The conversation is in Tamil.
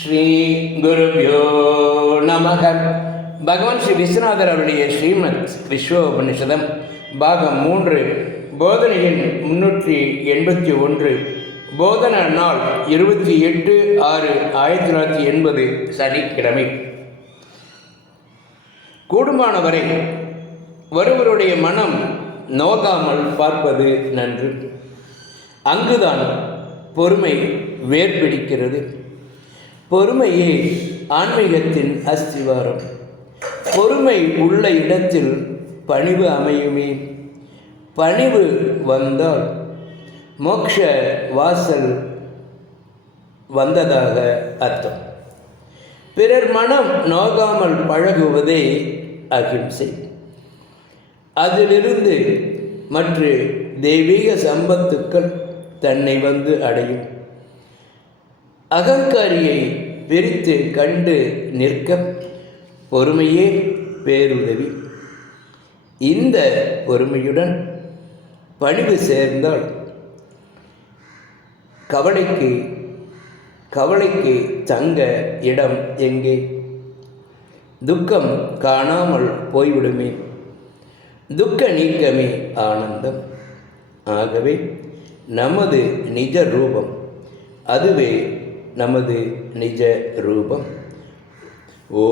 ஸ்ரீ குருப்யோ நமக. பகவான் ஸ்ரீ விஸ்வநாதர் அவருடைய ஸ்ரீமத் விஸ்வோபனிஷதம் பாகம் 3 போதனை எண் 381 போதன நாள் 28/6/1980 சனிக்கிழமை. கூடுமானவரை ஒருவருடைய மனம் நோகாமல் பார்ப்பது நன்று. அங்குதான் பொறுமை வேர்பிடிக்கிறது. பொறுமையே ஆன்மீகத்தின் அஸ்திவாரம். பொறுமை உள்ள இடத்தில் பணிவு அமையுமே. பணிவு வந்தால் மோட்ச வாசல் வந்ததாக அர்த்தம். பிறர் மனம் நோகாமல் பழகுவதே அகிம்சை. அதிலிருந்து மற்ற தெய்வீக சம்பத்துக்கள் தன்னை வந்து அடையும். அகங்காரியை பிரித்து கண்டு நிற்க பொறுமையே பேருதவி. இந்த பொறுமையுடன் பணிவு சேர்ந்தால் கவலைக்கு தங்க இடம் எங்கே? துக்கம் காணாமல் போய்விடுமே. துக்க நீக்கமே ஆனந்தம். ஆகவே நமது நிஜ ரூபம், அதுவே நமது நிஜ ரூபம். ஓ